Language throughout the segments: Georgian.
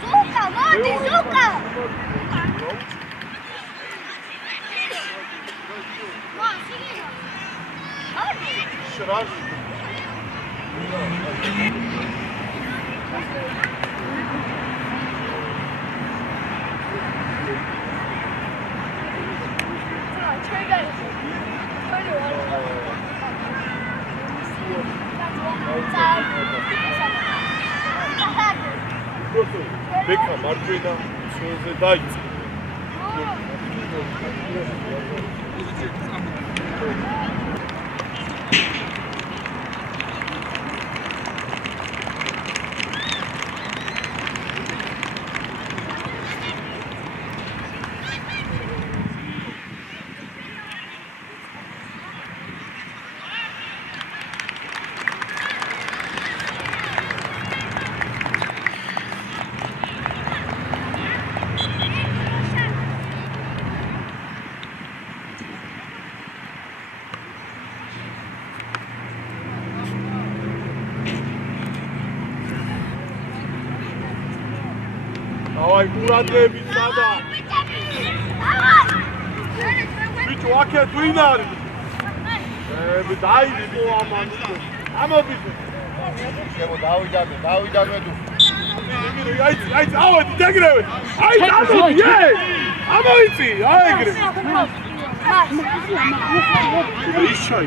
Zuka, მოდი, ზუკა. Şıraş. Beka Martina sözde dayı. Ay Murat'e bir sada. Bir çuake duynar. Bir daha iyi bu aman. Ama bir. Şemo Davidan ödü. Ay hadi tegre. Ay tamam ye. Ama iti. Ay gire. İş çay.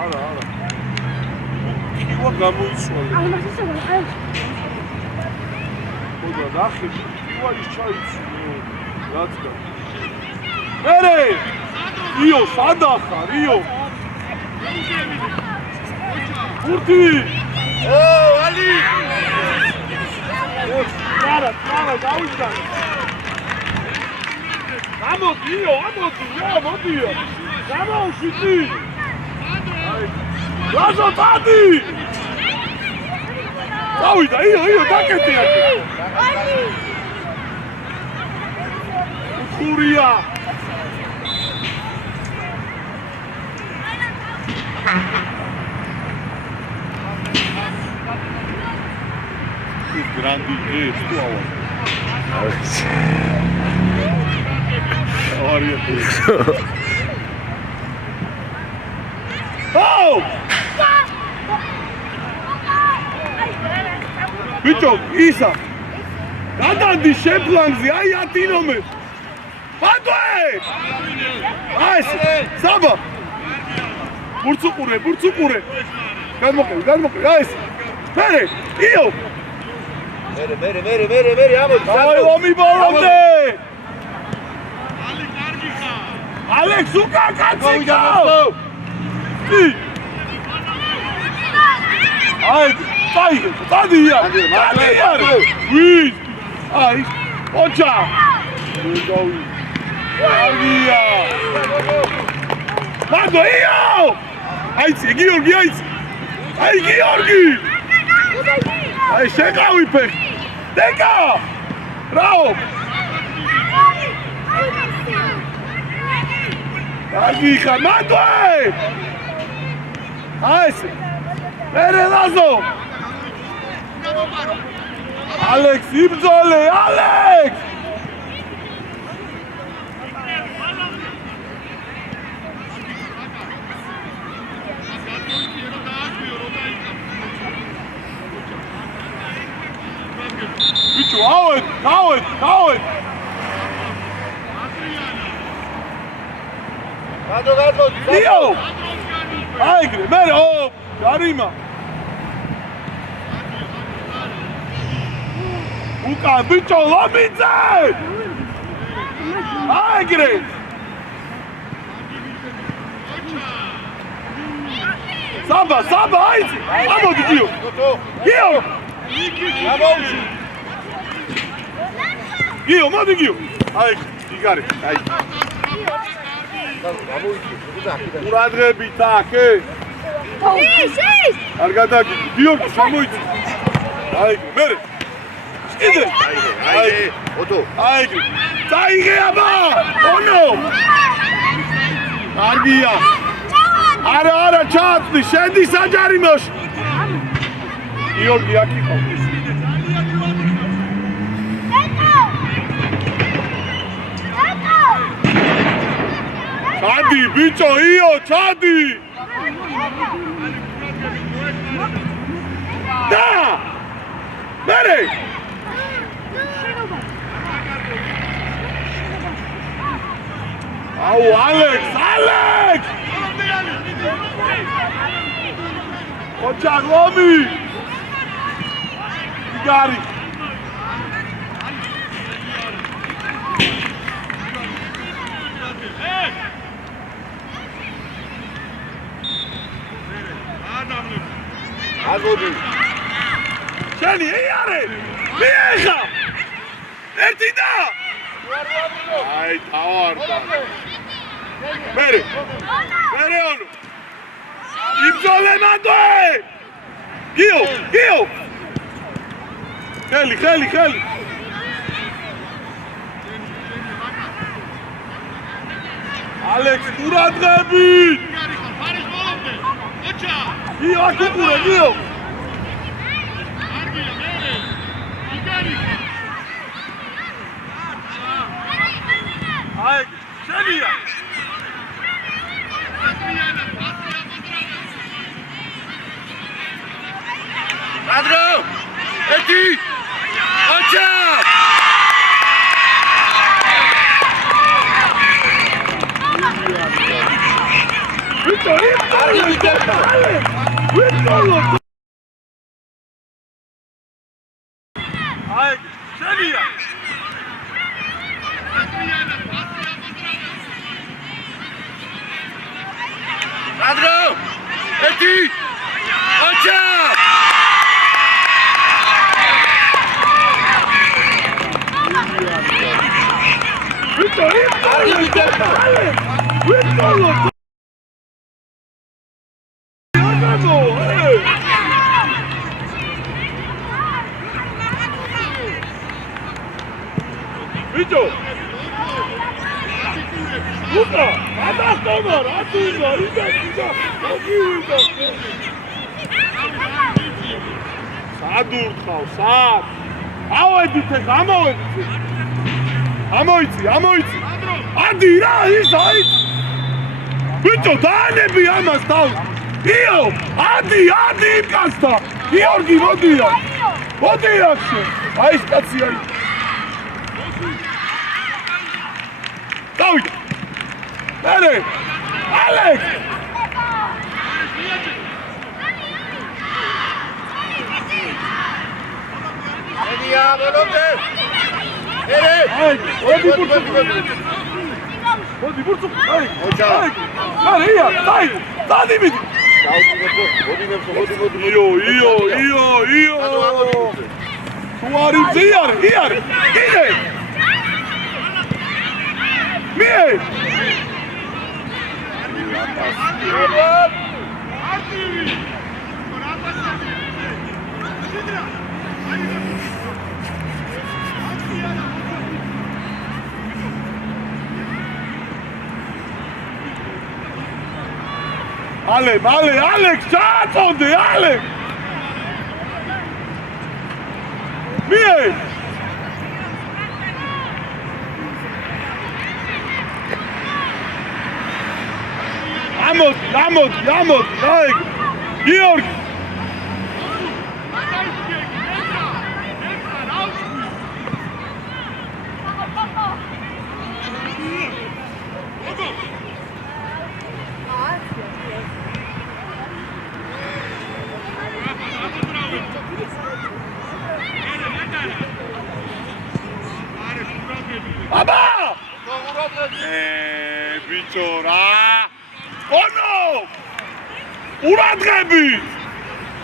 Ara. Kiwa გამოიცვალე. აი მას ისე აი. ხოდა ნახე, kiwa ის ჩაიცვალე. რაცგა. მერე! რიო, სადახა, რიო. ურთი! ალი! არა, დავიწყდა. გამოდიო, მოდიო. გამოვშვიდი. აი Razo tadi! Davida, io, daccheti! Furia! Grandi gesto, Oh! Bicho, Isa! Gadandi შეფლანგზე, აი 10 ნომერი. ბატონე! აი, საბა! ბურცუყურე. გამოყევი, აი ეს. მერე, იო! მერე, ამოდი. აი, მომიბოროდე! ალი კარგი ხარ. ალექს უკა კაციკა! Ay, tadija! Ui! Ay, oča! Tadija! Mando, ijo! Ajci, Georgi, ajci! Aj, Georgi! Aj, šekavi pe! Deka! Bravo! Tadija, Mando, ej! Ajci! Mere Lazo! Alex, ibzole, Alex! Bicho, Howard! Gado! Dio! Aigre, mere, oh! Garima! Uka, bicho, Lomidze! Aigre! Samba, aici! Amodi, Gio! Gio, modi, Gio! Aigre, Igare, aigre! Uradrebi, take! ის! არ გადაგიდი, გიორგი, შემოიწი! აიგე, მერე! კიდე! აიგე, ოდო! აიგე! დაიღე აბა! ონო! კარგია! არა, ჩააწვდი, შედის საჯარიმოში. გიორგი აქ იყო. ჩადი, ბიჭო, იო, ჩადი. და! მერე! აუ, ალექს! ოჩა ლომი! იგარი! აგოდი! შენი იარე! მიეხა! ერთი და! აი, თავარდა! მერე ანუ იბრძოლე მანდე გიო ხელი ალექს ყურადღები გიო აქ უყურე გიო აი შენია Adro! Eti! Ocha! Ay, Şeniya! Adro! Eti! Ocha! Bicho! Luca! Adastomar! Atuza! Ida! Agiuida! Sadur khau, sad! Avedit ეხა, ამოვედით! ამოიცი! ადი რა ის აი! ბიჭო, დაანები ამას თავ! იო! ადი იმკაცთა! გიორგი, მოდი აქ! აი ეს კაცი აი! დავიდა! მერე! ალექს! ენია, ბოლომდე! აი, მოდი ბურცუ, აი, ოჩა. მარია, აი, დადიმიდი. მოდი. იო. თუ არი ძიარ, კიდე. მie. Alex, ჩააწონდე, Alex! მie! ამოდი, აი! გიორგი! აბა! ბიჭო რა! ონო! ურადღები!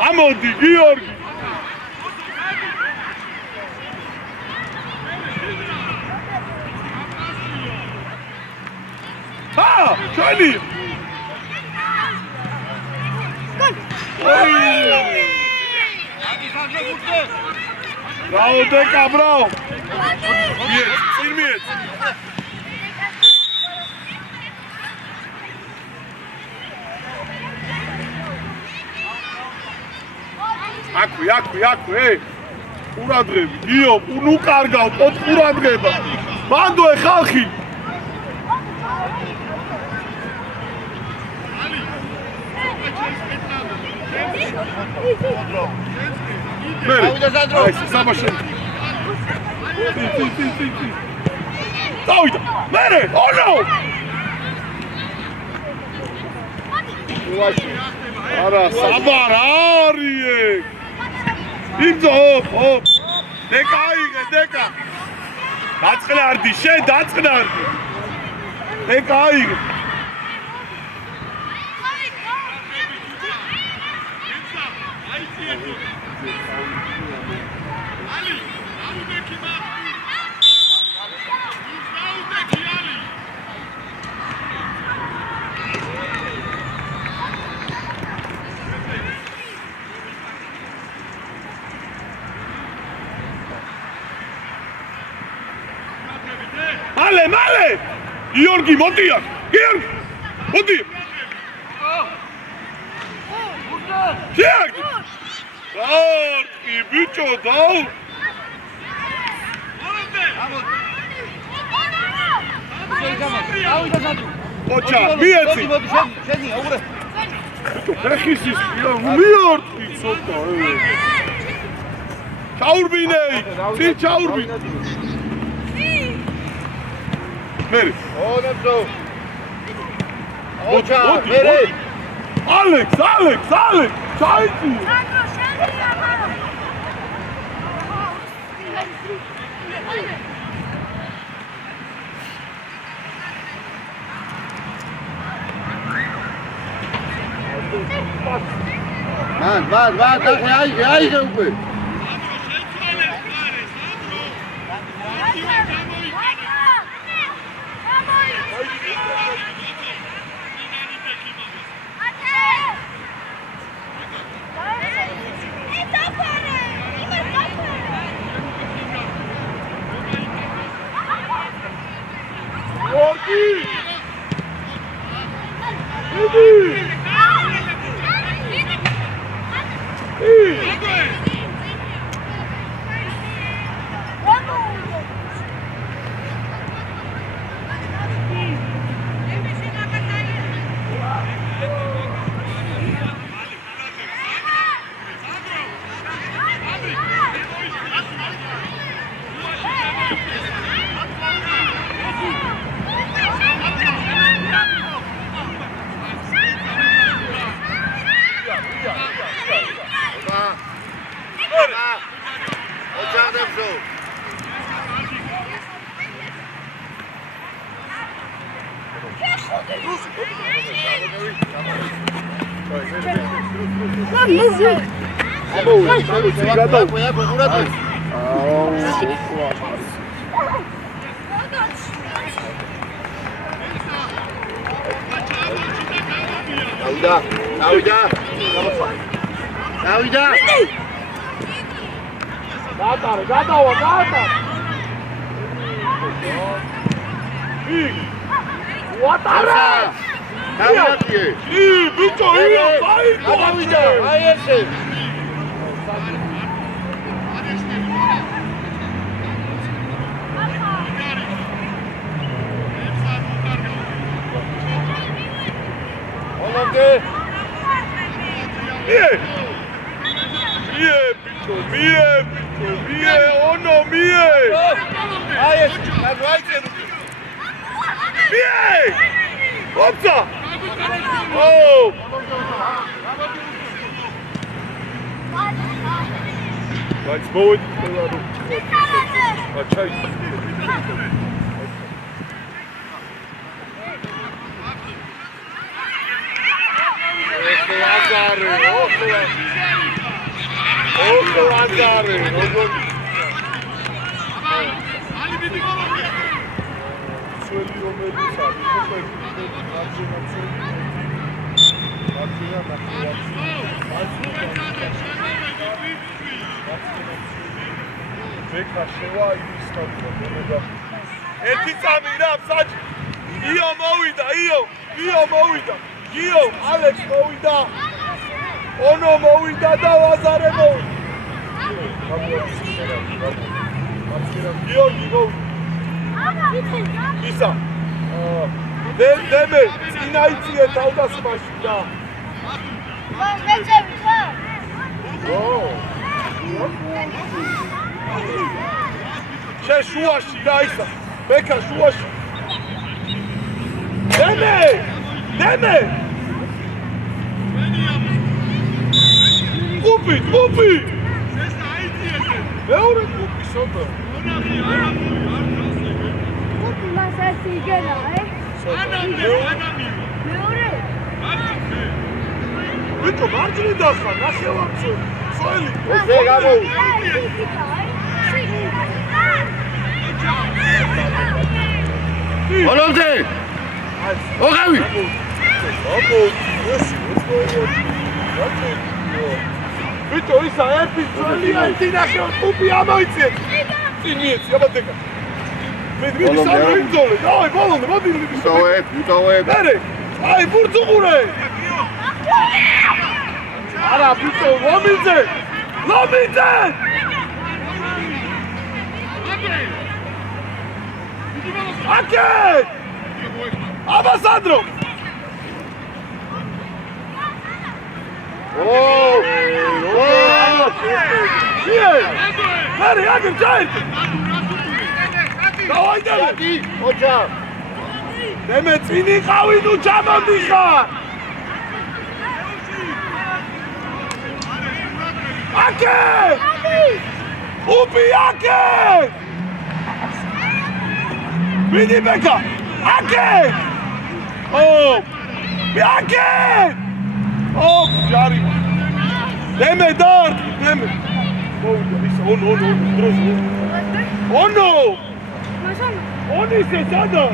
ამოდი, გიორგი! შენი! Bravo, Deca, bravo! Mieć! აქვე ყურადღები გიო ნუ კარგავ პოთ ყურადღება მანდო ხალხი აი საბაში დავიდა მერე ონო არა საბარ არიე იმძო ჰოპ დეკა აიღე დეკა დაწყნარდი შენ დაწყნარდი დეკა აიღე მალე გიორგი მოდია გიორგი მოდი გიორგი გიორგი ბიჭო დაუ ოჩა მიეცი შენი აურე ბიჭო ფეხისის მიორტი ცოტა ჩაურბინეი ცი ჩაურბინე მერე ონებზო ოჩა მერე ალექს ჩაიჭი მან აიღე უკვე დავიდა გადავა ვატარა დავიდე ბიჭო დავიდა აი ესე ოლოგე მie ono mie აი ეს დაიწერო მie ოპცა ო բայց მოდი ყველა რო აჩაი ეს აზარი ოხო აზარი როგორ ალი დიდი გოლი სველი ომედისა ვეკა შევა ისკა და ერთი წამი რა საჭი იო მოვიდა გიო ალექს მოვიდა Ono mოვიდა და ვაზარე მოვიდა. გიორგი მოვიდა. ისა. დემე წინა იწიე თავდასხმაში და. მეცები ხო? შე შუაში რა ისა. ბექა შუაში. დემე! დემე! Upi! მეორე კუპი სოფა. კუპი მას ეს იგენა, მეორე. ვიტო მარჯვნიდან დახა, ნახევარწო. სოელი, ზე გამოვიდა. Olomze! Ogavi! Vito, ისა ერთი ძველია, ერთი ნახევარ კუპი ამოიწიეთ. წინიეც, აბადეკა. მე სამი იმძოლე. დავაი, ბოლომდე, მოდი Უტოვებ. მერე, აი, ბურთუყურე. არა, ვიტო, ლომიძე! აკე! აბა სანდრო! მერე, აგერ ჩაერთე! დავაი Yaki, ocha. მე წინი ყავი ნუ ჩამოდიხარ! აკე! უპი აკე! ვიდი ბეკა! აკე! აკე! ჯარი! დემე დარ! დემე! მოვიდა ის ონო დროს ონო! მასანა. ონისე სადა?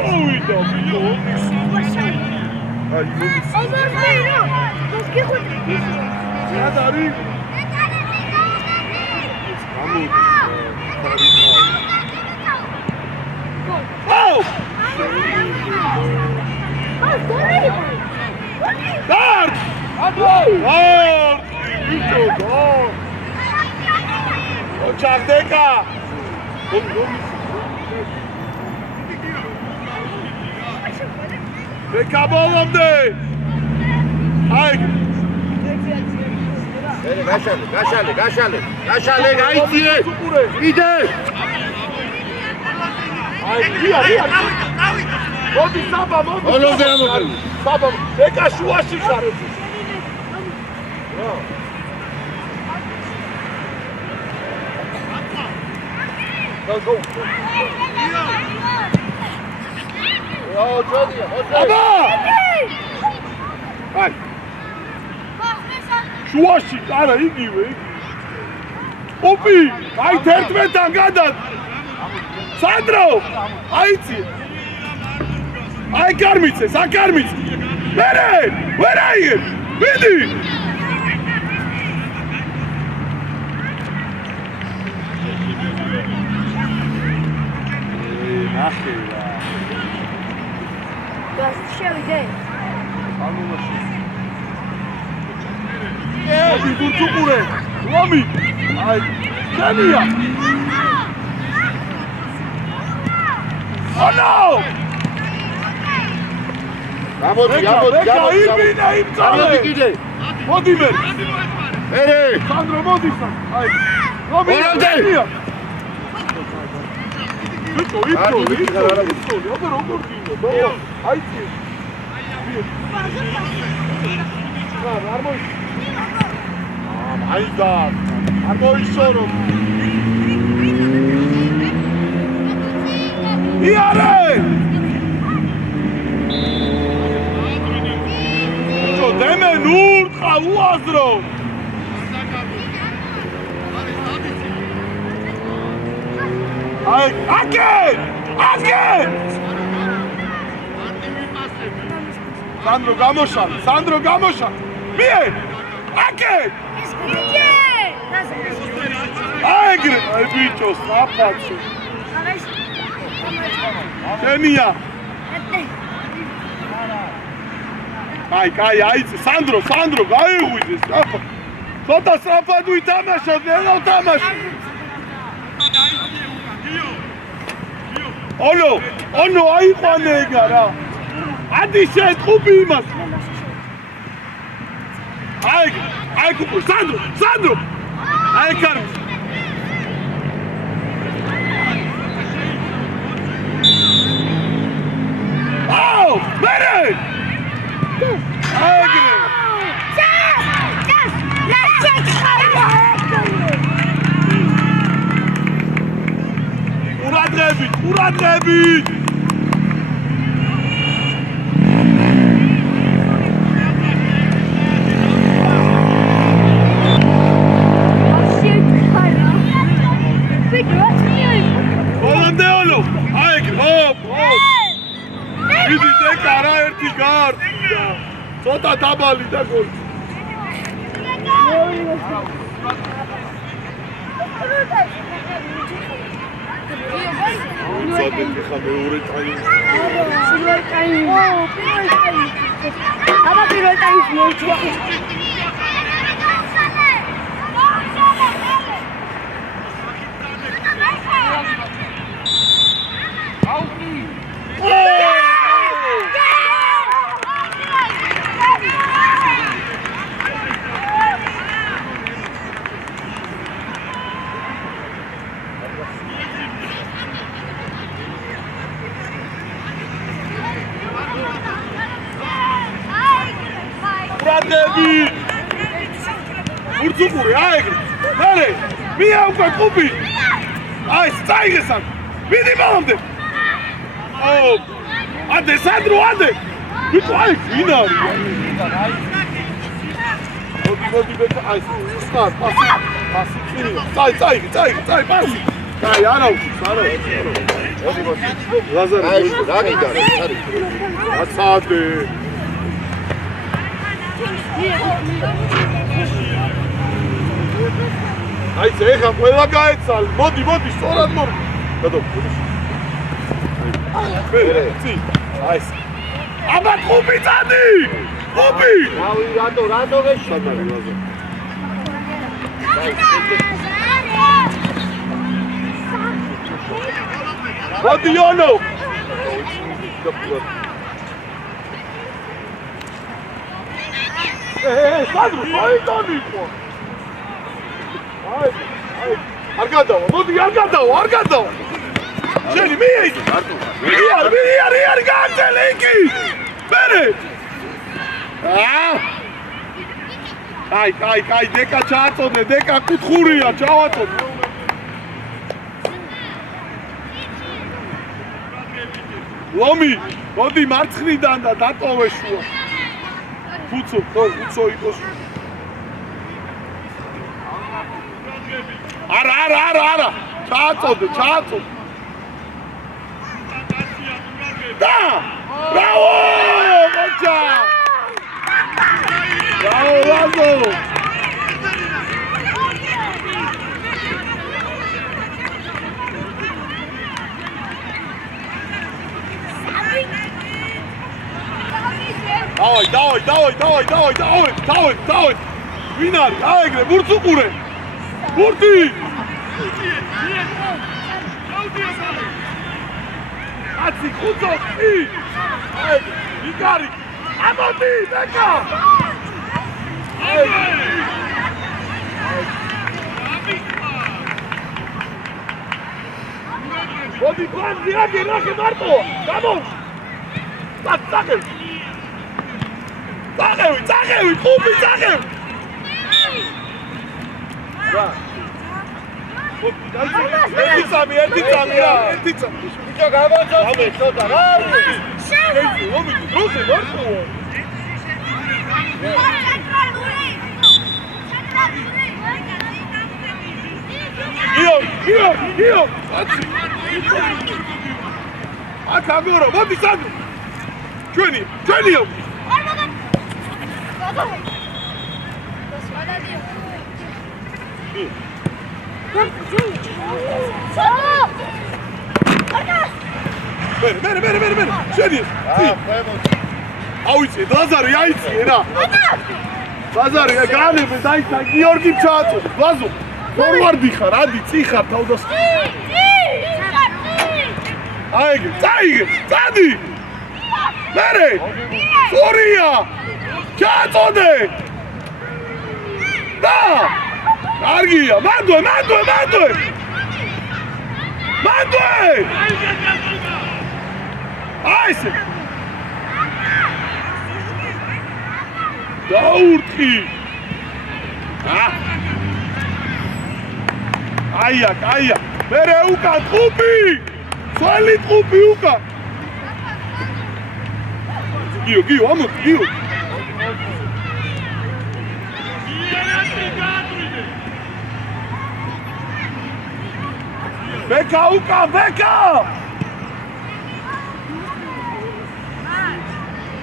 მოვიდა ონისე. აი ონისე. რა არის? Dart! Dart! Vito, dart! Očardeka! Beka bolomde! Haydi! Gaşale, gaytiye. İde. Haydi, ya. Modi saba, modi. Olomze amokal. Saba, beka şuaşı şarı. Go. Aba! Ay! შუაში, არა, იგივე. ოპი, აი 11-დან გადად. სანდრო, აიცი. აი კარმიცე, საკარმიცე. მერე, ვერაიგე. მიდი. ნახე რა. შევიდე. ამომაში. Edi burçukure, Romi, ay, Kenya. Oh no! Beka, ibine imzale. Vladimir. Sandro, modisan. Ay, Romi, Kenya. Ito. Odur dinle. Ayci. Armoy. Ayda. Armoy soru. Iare. Čo deme nurtqa uazro. Ay, ake! Sandro Gamosha. Mie! Ake! Agre! Ay, bichos, napatsu. Kenya! კაი, აიცი, სანდრო, გაიღვიძე, სწრაფად. ცოტა სწრაფად ვითამაშოთ, ნელა თამაში. ონო, აიყვანე ეგა რა. ადი შეწყუბი იმას. აი კუპუ, სანდრო. აი კარგი. აუ, მერე! აგრე! ყურადღებით! Hollandeolo! აიგრე, ჰოპ! დიდი დეკა რა ერთი გარტია. ცოტა დაბალი და გოლი. ცოტა ხა მეორე ტაიმი. აბა პირველ ტაიმს მოუჩვა. ურცუყური აიგრე. მერე, მია უკვე კუბი. აი, წაიგესან. მიდი ბოლომდე. ო, ადე სანდრო, ადე. ვიტო აი, ვინ არის? მოდი ბექა, აი, სტარ, პასი. წაი, პასი. აი, არა. მოდი. ლაზარე. აი, დაგიდა, არის. აცადე. აი, ეხა ყველა გაეცალ. მოდი, სწორად მოდი. გადო. მერე, წი. აი. აბა კუბი წადი. კუბი. რავი, რატო გეშინე? მოდი ონო. სანდრო, აი დანიყო. აი. არ გადავა, მოდი არ გადავა. შენი მიედი. მიარ გაძელე იგი. მერე. აი, დეკა ჩააწოდე, დეკა კუთხურია, ჩავაწოდე. ლომი, მოდი მარცხნიდან და დატოვე შუა. უცო იყოს. არა. ჩააწოდე. და! ბრავო! მოჭა! ბრავო, ლაზო! დავაი. ვინ არის? აიგრე, ბურცუყურე. ბურთი. აცი ხუთი. აიგრე, იგარი. ამოდი, დეკა. მოდი, კვანძი, აგე, რახე მარტო. გამო. წაღევი, კუბი წაღევი. რა. ერთი წამი რა. ბიჭო, გამოწოდე ცოტა რა. ლომი, დროზე მარტოა. io. აქ ამორო, მოდი სანდრო. ჩვენიო. მერე. შენი. ავიცე, ლაზარი აიცე რა. ლაზარი, განები დაიცა გიორგი ჩააწოდე. ლაზო, ფორვარდი ხარ, ადი, წიხარ თავდას. აიგე, წაიგე, წადი. მერე. სორია. ჩააწოდე. და. კარგია, მანდვე. აისე. დაურთხი. აია. მერე უკან ტყუპი. ძველი ტყუპი უკან. გიო, ამოდი, გიო. ბეკა უკან, ბეკა.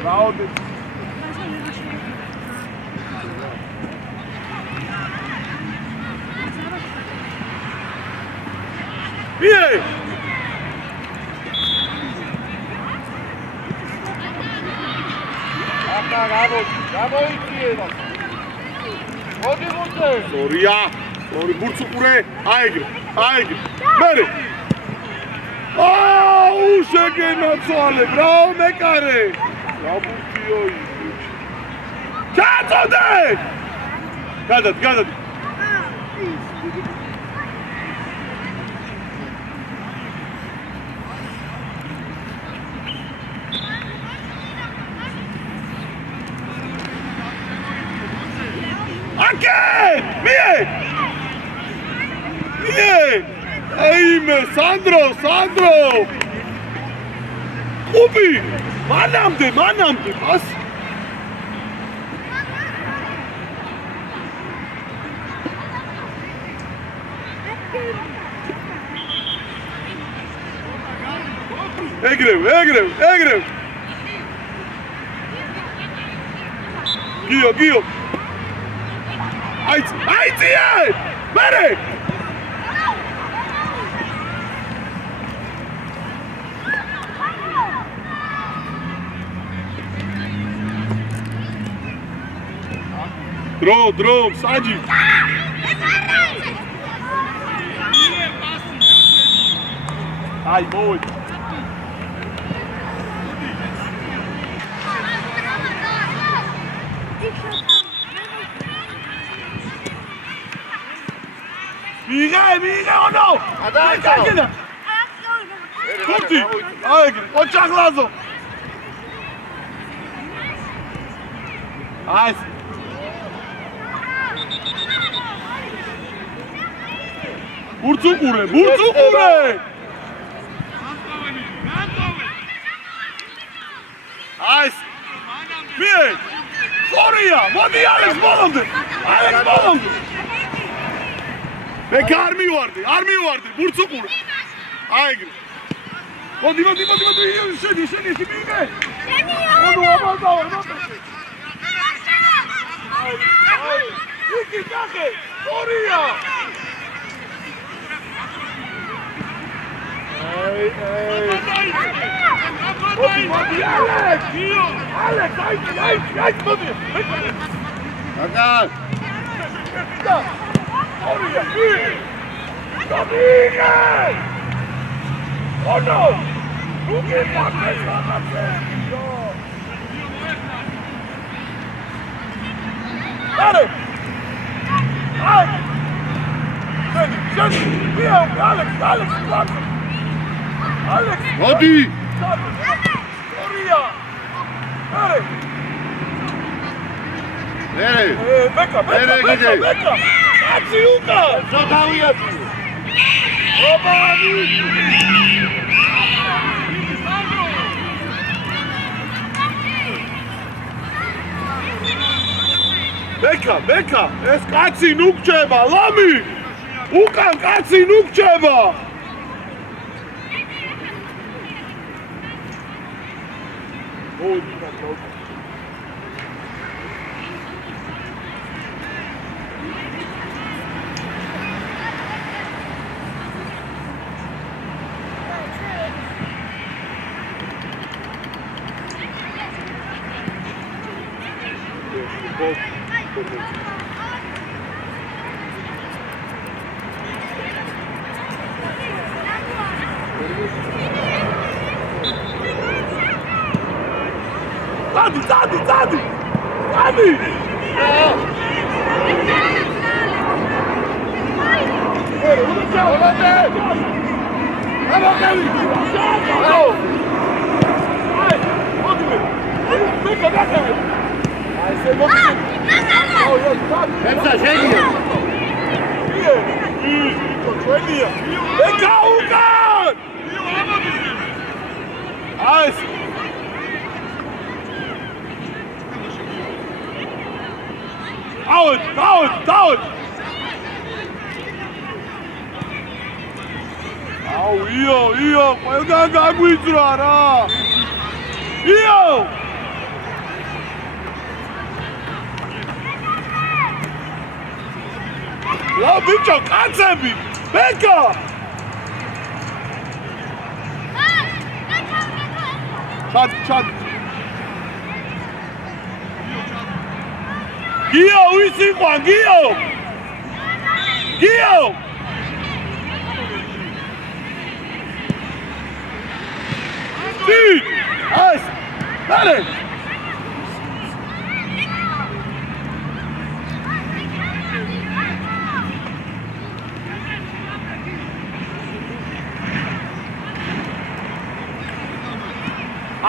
რაოდე. მიე. აკა გამოიწიერა. მოდი. სორია. ორი ბურცუყურე, აიგე. მერე. შეგენაცვალე, ბრავო მეკარე. რაბურთიო ის. ჩაწოდე. გადადი. მიე. აიმე, სანდრო. ყუპი. მანამდე, პას. ეგრევ. გიო. აიცია! მერე! დრო, საჯი! აი, მოვედი! მიიღე, ონო! ადაიკა! ხუთი! აიგე, ოჩაღლაზო! აის! ბურცუყურე! აის! მიე! სორია! მოდი ალექს ბოლომდე! ბეკა არ მივარდი, ბურცუყურე. აიგე. მოდი, შენი მიიღე. ონო, აბალდაო. იგი კახე, სორია. მოდი, ალექს, აიც, მოდი. აკა! Oraya, Domingue! Oh no! Ruki Marquez, Alex! Jenny! Alex! Modi! Oraya! Alex! Beka! Atsiuka! Zodawiyati! Obani! Beka! ეს კაცი ნუ გჭება, ლამი! უკან კაცი ნუ გჭება! Tadi! Out! აუ, იო, ყველგან გაგვიძრა რა. იო! ლა ბიჭო, კაცები! ბეკა! ჩად. გიო, ვის იყვან, გიო! ეს! მერე!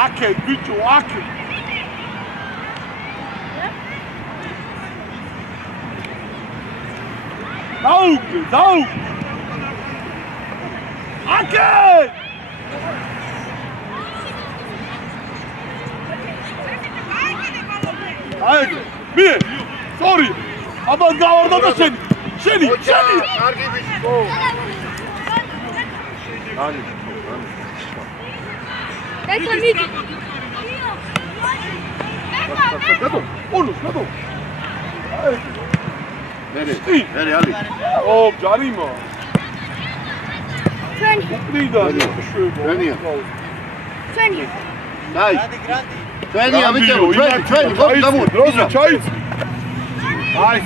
აკე, ბიჭო, აკე! დაუ! აკე! აი, მე, sorry. აბა გავარდა და შენი. კარგი ბიჭი, გო. არის. დაკამიდი. გადო. აი. მერე ალი. ო, ჯარიმა. ჩვენი. უკრიდა. ჩვენია. ჩვენი. დაი. ჩვენი ამიტომ ჩვენი ხო დამუვით როზე ჩაიცი აი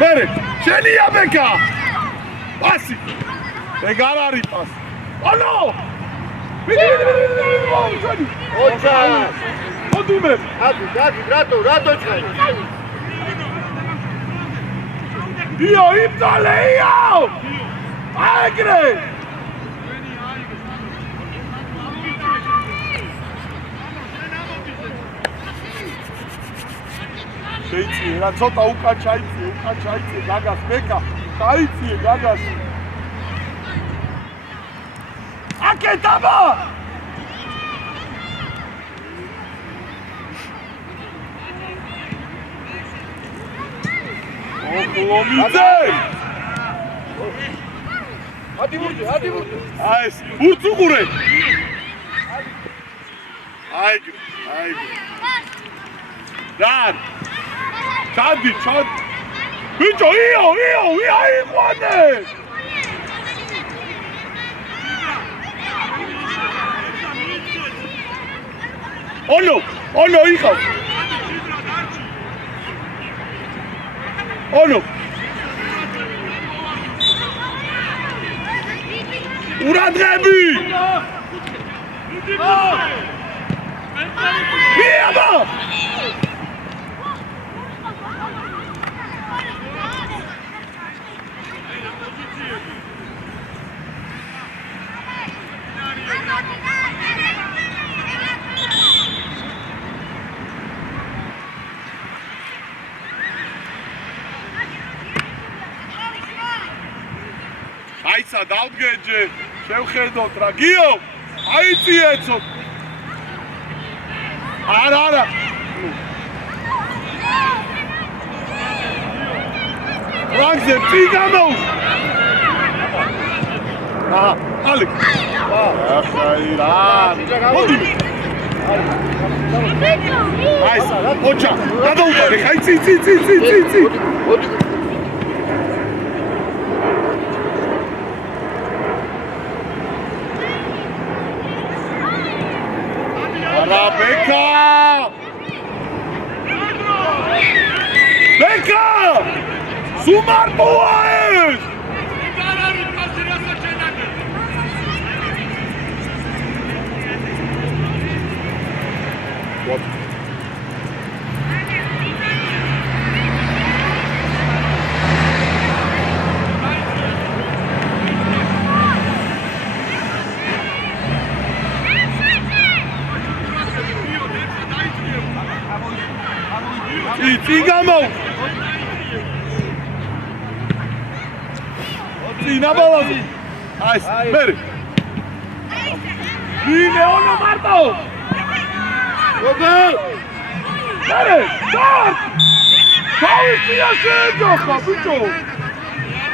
მერე შენია ბეკა პასი ეგარ არის პასი ოლო ვიდი ოჩა მოდიმე დადი რატო ჩვენი იო იბდალეიო აიგრე შეიძლება რა ცოტა უკან ჩაიწიე გაგას ბეკა დაიწიე გაგას აკეთება ოკლომიძე ადი აი ეს ურწუყურე აი დარ ჩადი ბიჭო იო აიყვანე ოლო იყავ ურადღები იაბა აიცა დავდგეჯე შევხედოთ რა გიო აიწიეცოთ არა რაგზე პიგამო ალი ახაი რა მოდი აი ოჩა გადაუტანე ხაი ცი Rabeka! Beka! Sumar Boas! What? Tigamo! Tina balazı! Ay, ver! Yine onu Marto! Robert! Ver! Start! Kavuşuya çığıracak kapıcı!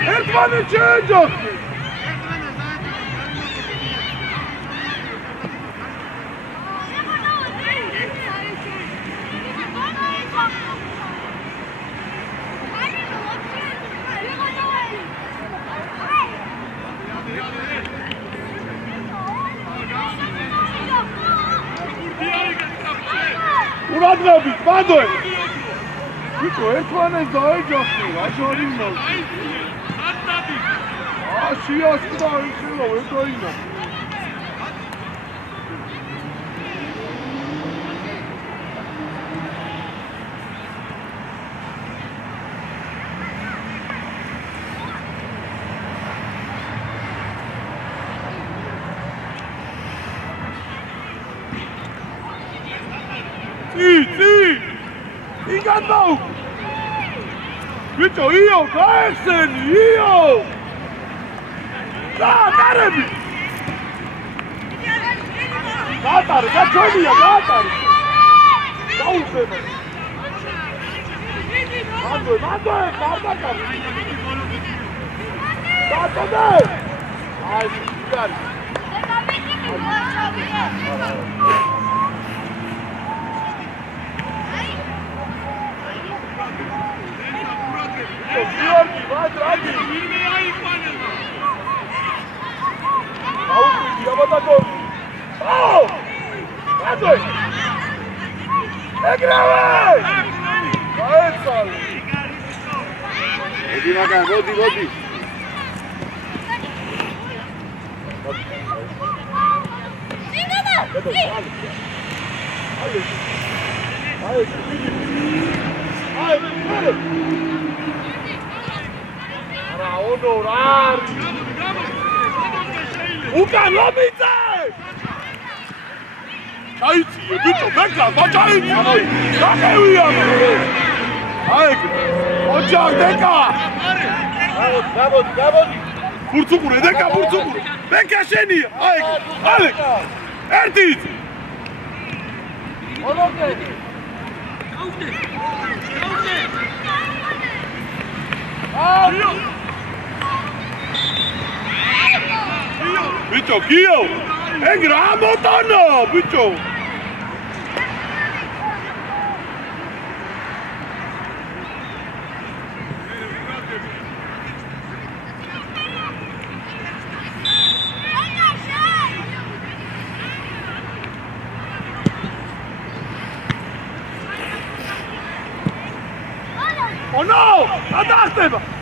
Ertmanı çığıracak! Murat abi, pardon. Bicho, ertmanı doyacak mı? Aşağıdayım ben. Aşıya aşkı da aşıya doyayım ben. Sì! Ingannau! Bicho, io, Carlsen, io! Darebi! Gatare, cacciolio, Gatare! Carlsen! Mando, guarda cara! Gatare! Ai, cara! Giorgi, vai Draghi! Auzi, chiama da gol! Oh! Vado! E grave! Vai, sal! Vodi, raga, vodi! Onorari! Ukan Lobice! Çayıcı, bicho, bekle, çayıcı! Kakaj ujemy! Ajk! Ocak, deka! Zawodzi! Furcukure, deka, furcukure! Beka şeni! Ajk! Alek! Ertic! Bicho, Kio! Engramo tono, bicho! Oh no! Andaste!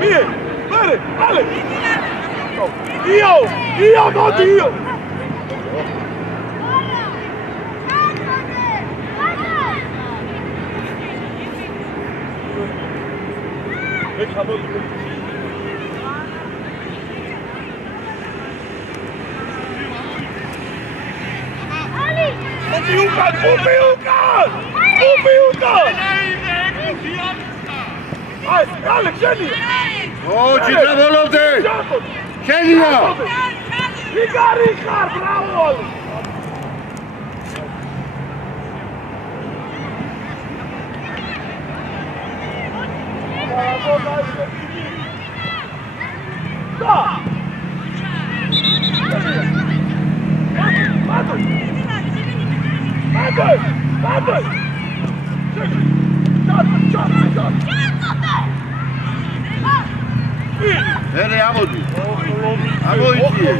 Vieni, bene, Ale! Io, non io! Alex, Jenny! O, ci travolate! Scendila! Richard, bravo! Ere ამოდი. ამოიწიე.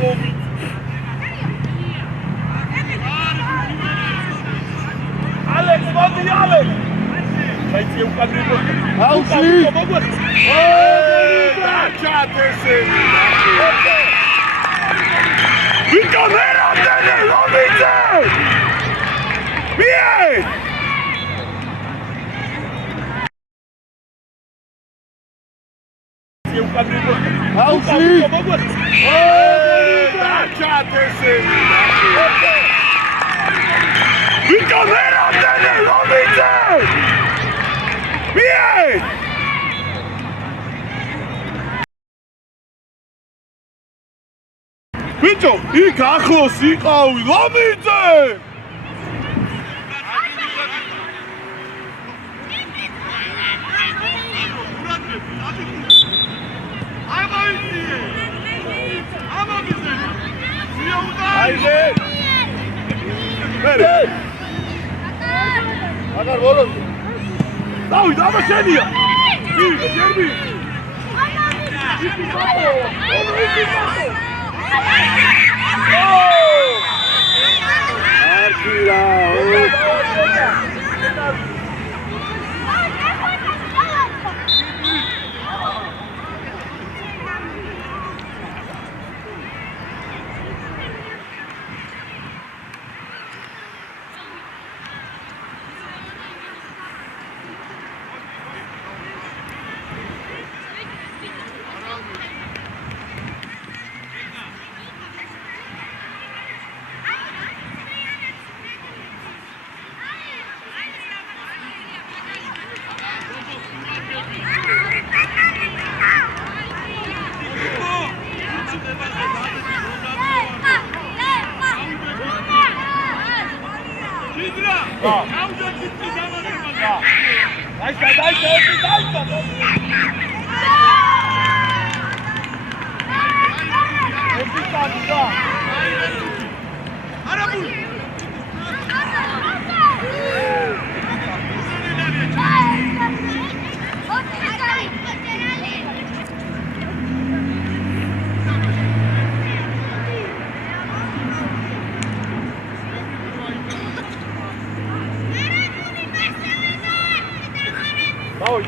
ალექს, მოდი ალექს. ჩაიწიე უკან მიდო. აუში. ჩატესე. ვიკო მერამდე ლომიძე. მიე! აუში. ჩატესე. ვიკო მერამდე ლომიძე. მიე! ბიჭო, იქ ახლოს იყავი ლომიძე! აიდე! მერე! აგარ ვოლოდი. დავი, დამა შენია! ი, ჯერბი! არქირა.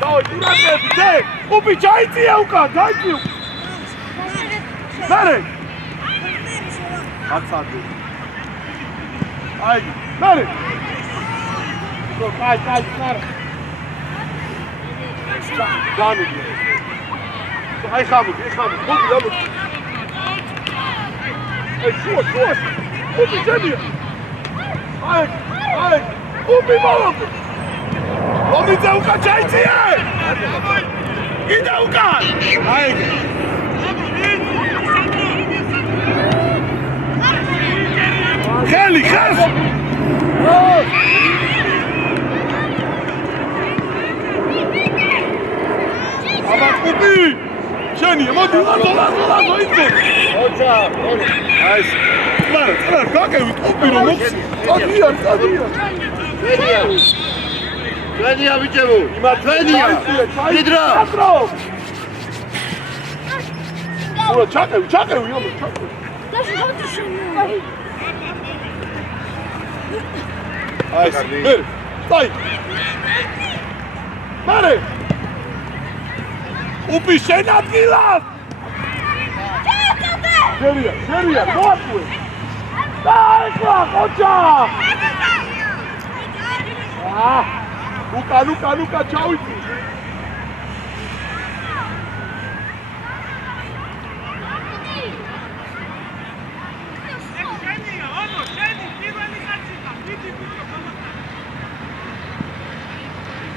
დავი, ტურანები, ძე! უბი ჩაიწია უკან, დაიწიო! მერე! აცადი. აი, მერე! კაი, ხარ. გამიდი. აი ხამოდი, მოდი, ამოდი. აი, შუა. უბი შემია. აი, უბი მოვაკო. ლომიძე უკან ჩაიწიე! კიდე უკან! აი! ხელი, ხეს! აბატკუპი! შენია, მოდი, ლაზო, იცე! ოცა, ორი. აი, მარა, გაკევით კუპი რომ მოხსი. წადიან. ვენია. ვენია ბიჭებო. ვენია. დიდრა. ურა, ჩაკევი, იომი, ჩაკევი. დაში ხოთი შენია. აი, მერე. დაი. მერე. უბი შენ ადგილას. შერია, მოაკვე. დაი, ხოჭა. უკან ჩავიწი.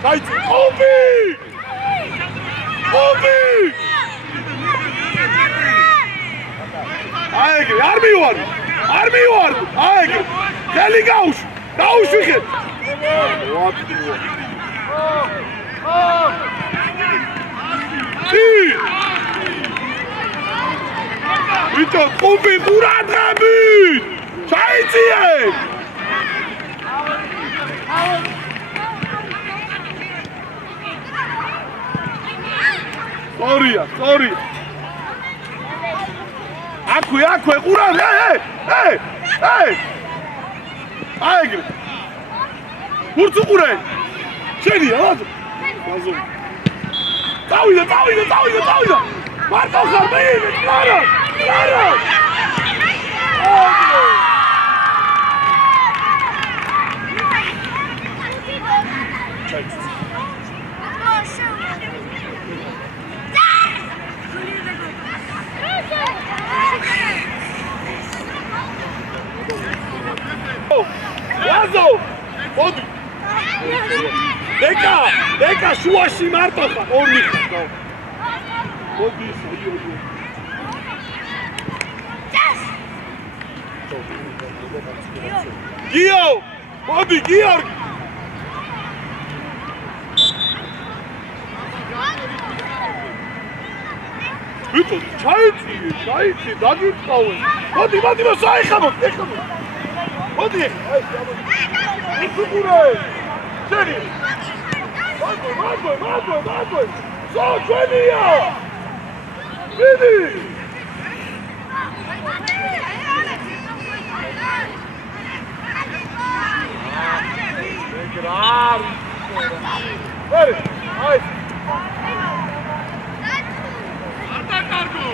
გაიწი, უბი! აიგე, არ მივარ. აიგე. ხელი გაუშვი ხე. ბიჭო, ყუბი ყურადღებით! ჩაიწიე! სწორია. აქვე, ყურავ, აიგრე. ვურც უყურე. შენია, ლაზო. დავიდა. მარტო ხარ, მეიმე, კარა. ლაზო, მოდი. დეკა შუაში მარტო ხარ, ორი ხარ. მოდი, გიო, მოდი, გიორგი. ვიტო, ჩაიცი, დაგიწყავე. მოდი, საიხამო, ეხამო. მოდი, აი, იხურე. შენი. მაგო. სოჩენია. ვიდი. გრარ. ვერი, აი. არტა კარგო.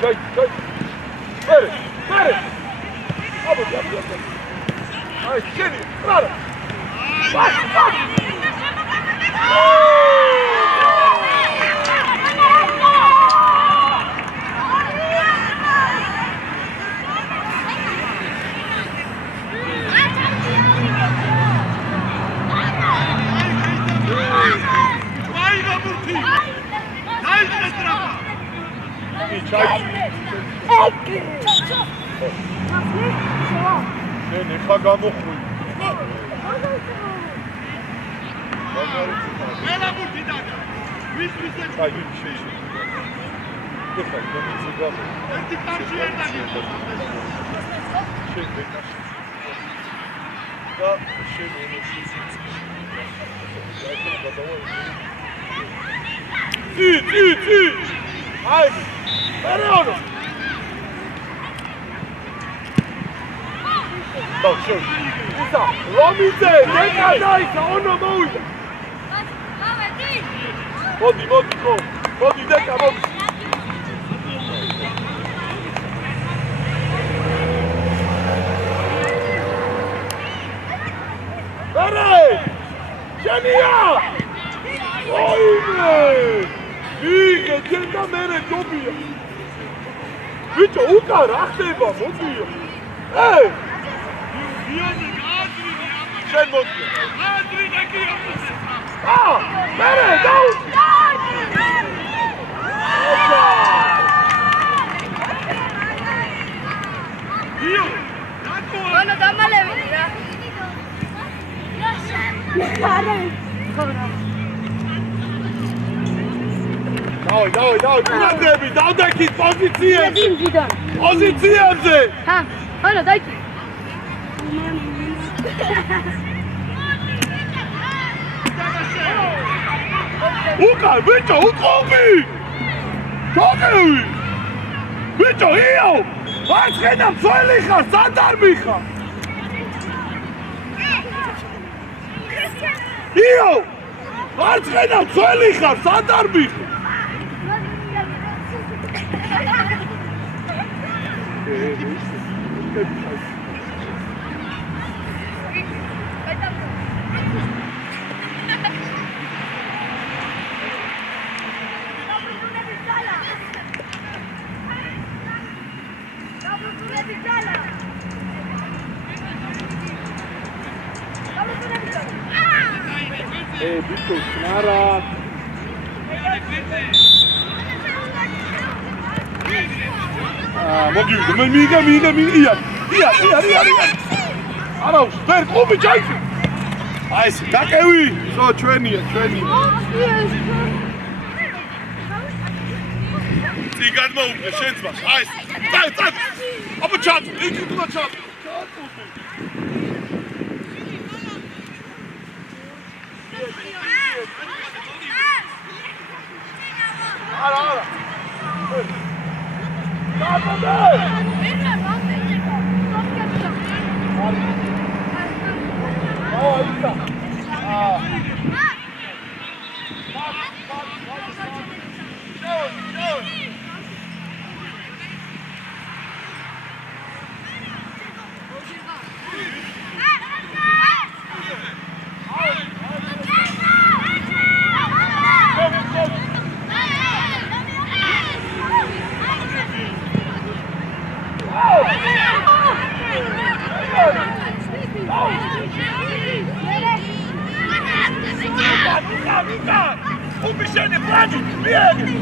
Çay. Ver. Abi. Ay, seni. Bravo. Bak. შენ ეხა გამოხვი. მელაბურთი დაგა. ვის აი შეიძლება. ეხა გამოიწი გამო. ერთი კარში არ დაგიხო. შენ ბეკაში. და შენ უნეში. ი. აი. Переоно! Так, що? Іса, ломіться! Не кадайся! Оно мовиться! Води, дека, води! Перей! Женія! Ойне! Віге, ძენდა მერე ჯობია. ბიჭო, უკან რა ხდება, მოდიო. გიორგი, გააძრინე აბა. შენ მოდი. გააძრინე გიორგი. მერე, დაუ. გიორგი, დაკო. მანო დამალევი რა. არა. დავი, კურადები, დავდექით პოზიციებზე! არა, დაიქი. უკან, ბიჭო, უკოვი! ჩოგევი! ბიჭო, იო! არ ხედა მცველი ხარ, სადარმი ხარ! იო! არ ხედა მცველი ხარ, სადარმი ხარ! Bicho, cara. Mogiudo, ma mica, ia. Ara, ver, come c'hai? Ai, დაკევი. So, ჩვენია. ციგან მოუგე შენს მას. აი, წავ. აბა ჩატ, იქ უნდა ჩატ. არა. Upiszenie, płacić, biegnie!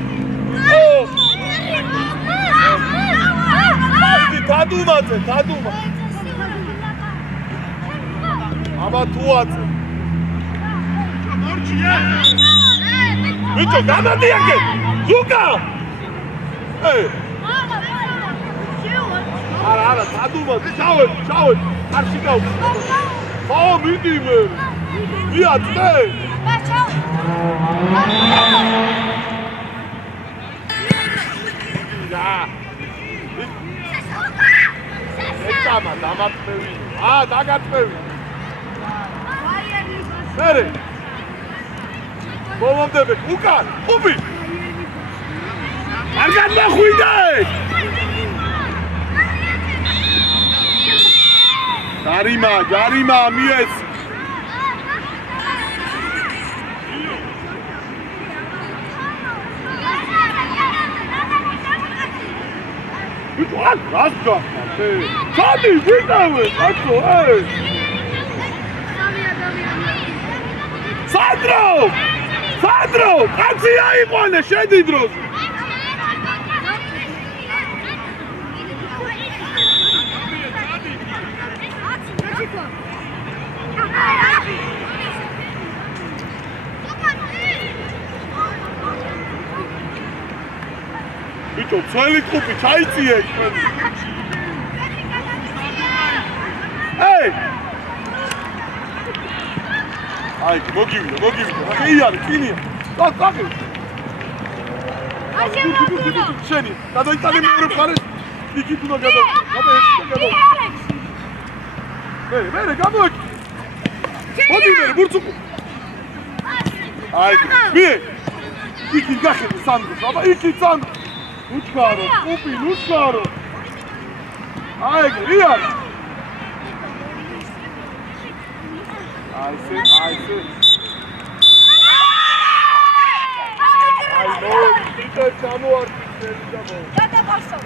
Tadumacę, taduma! Ama tułacę! Wycio, granady jakie! Zuka! Ej! Ara, tadumacę, ciałem! Arsikał! O, widzimy! Ja, ty! Ja! Sama, damatpewi. A, dagatpewi. Seri. Bołam debek. Ukan, upi. Argat na chuj daj. Garima, mies. Razga, ty! Czady, wydałeś! A co, ej! Sandro! Sandro! Akcja i wolne, siedzi drodzy! Bicho, celi kupi, czajci jej! Ej! Aj, mogi mi, takie ijar, kinija! Tak, tak! Tu, krzeni! Kada i tali mi rupkare! Iki tu nagada! Bere, gamo! Hodi bere, burcuku! Ajde, bije! Iki gahedi Sandro, ama iki Sandro! Uçkaro, Upin, uçkaro! Ajde, ijar! Ayşe. Ay no, bir de çamur var. Ya da başla.